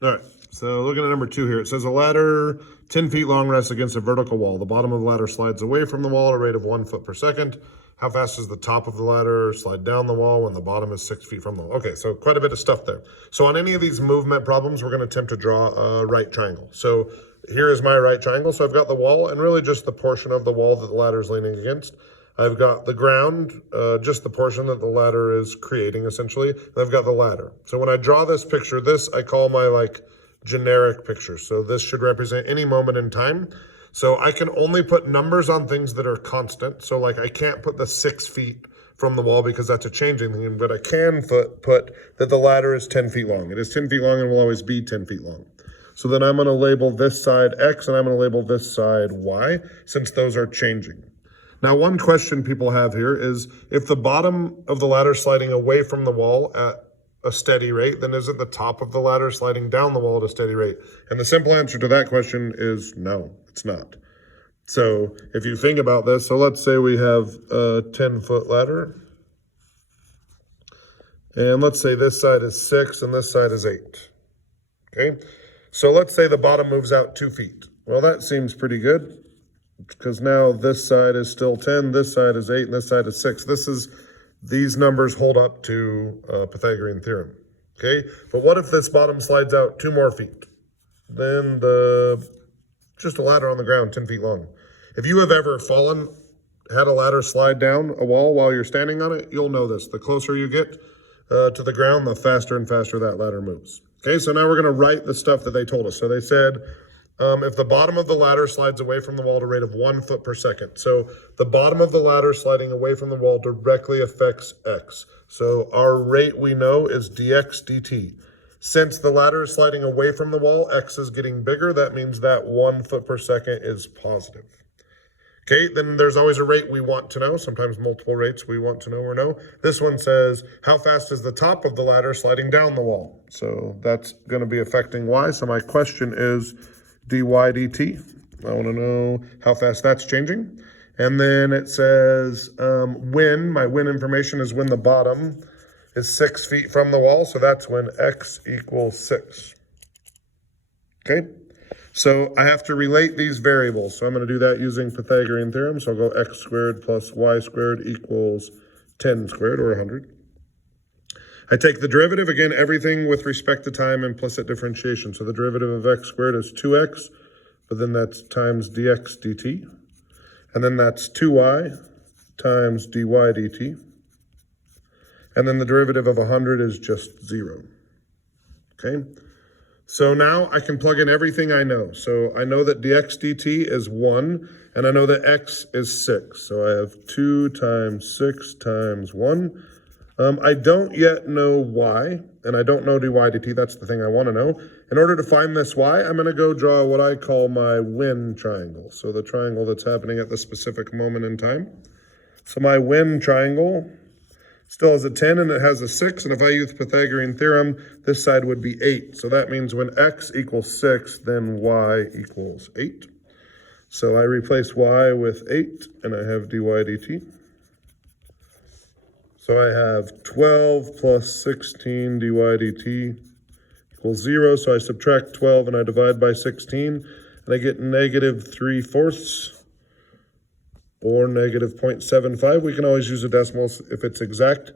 All right, so looking at number 2 here, it says a ladder 10 feet long rests against a vertical wall. The bottom of the ladder slides away from the wall at a rate of 1 foot per second. How fast does the top of the ladder slide down the wall when the bottom is 6 feet from the wall? Okay, so quite a bit of stuff there. So on any of these movement problems, we're going to attempt to draw a right triangle. So here is my right triangle. So I've got the wall and really just the portion of the wall that the ladder is leaning against. I've got the ground, just the portion that the ladder is creating, essentially. And I've got the ladder. So when I draw this picture, this I call my generic picture. So this should represent any moment in time. So I can only put numbers on things that are constant. So I can't put the 6 feet from the wall because that's a changing thing, but I can put that the ladder is 10 feet long. It is 10 feet long and will always be 10 feet long. So then I'm going to label this side X and I'm going to label this side Y, since those are changing. Now, one question people have here is, if the bottom of the ladder is sliding away from the wall at a steady rate, then isn't the top of the ladder sliding down the wall at a steady rate? And the simple answer to that question is no, it's not. So if you think about this, so let's say we have a 10-foot ladder. And let's say this side is 6 and this side is 8. Okay, so let's say the bottom moves out 2 feet. Well, that seems pretty good, because now this side is still 10, this side is 8, and this side is 6. These numbers hold up to Pythagorean theorem, okay? But what if this bottom slides out 2 more feet? Then just a ladder on the ground 10 feet long. If you have ever fallen, had a ladder slide down a wall while you're standing on it, you'll know this. The closer you get to the ground, the faster and faster that ladder moves. Okay, so now we're gonna write the stuff that they told us. So they said, if the bottom of the ladder slides away from the wall at a rate of 1 foot per second. So the bottom of the ladder sliding away from the wall directly affects X. So our rate we know is dx dt. Since the ladder is sliding away from the wall, X is getting bigger. That means that 1 foot per second is positive. Okay, then there's always a rate we want to know. Sometimes multiple rates we want to know or know. This one says, how fast is the top of the ladder sliding down the wall? So that's going to be affecting Y. So my question is dy dt. I want to know how fast that's changing. And then it says my when information is when the bottom is 6 feet from the wall. So that's when X equals 6. Okay. So I have to relate these variables. So I'm going to do that using Pythagorean theorem. So I'll go x squared plus y squared equals 10 squared, or 100. I take the derivative, again, everything with respect to time, implicit differentiation. So the derivative of x squared is 2x, but then that's times dx dt. And then that's 2y times dy dt. And then the derivative of 100 is just 0. Okay? So now I can plug in everything I know. So I know that dx dt is 1, and I know that x is 6. So I have 2 times 6 times 1. I don't yet know y, and I don't know dy dt. That's the thing I want to know. In order to find this y, I'm going to go draw what I call my when triangle. So the triangle that's happening at the specific moment in time. So my when triangle still has a 10 and it has a 6. And if I use Pythagorean theorem, this side would be 8. So that means when x equals 6, then y equals 8. So I replace y with 8 and I have dy dt. So I have 12 plus 16 dy dt equals 0. So I subtract 12 and I divide by 16 and I get negative 3/4. Or negative 0.75. We can always use a decimal if it's exact,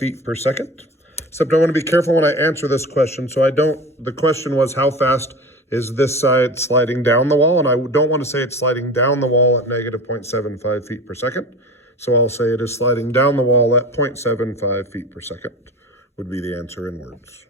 feet per second. Except I want to be careful when I answer this question. So the question was, how fast is this side sliding down the wall? And I don't want to say it's sliding down the wall at negative 0.75 feet per second. So I'll say it is sliding down the wall at 0.75 feet per second would be the answer in words.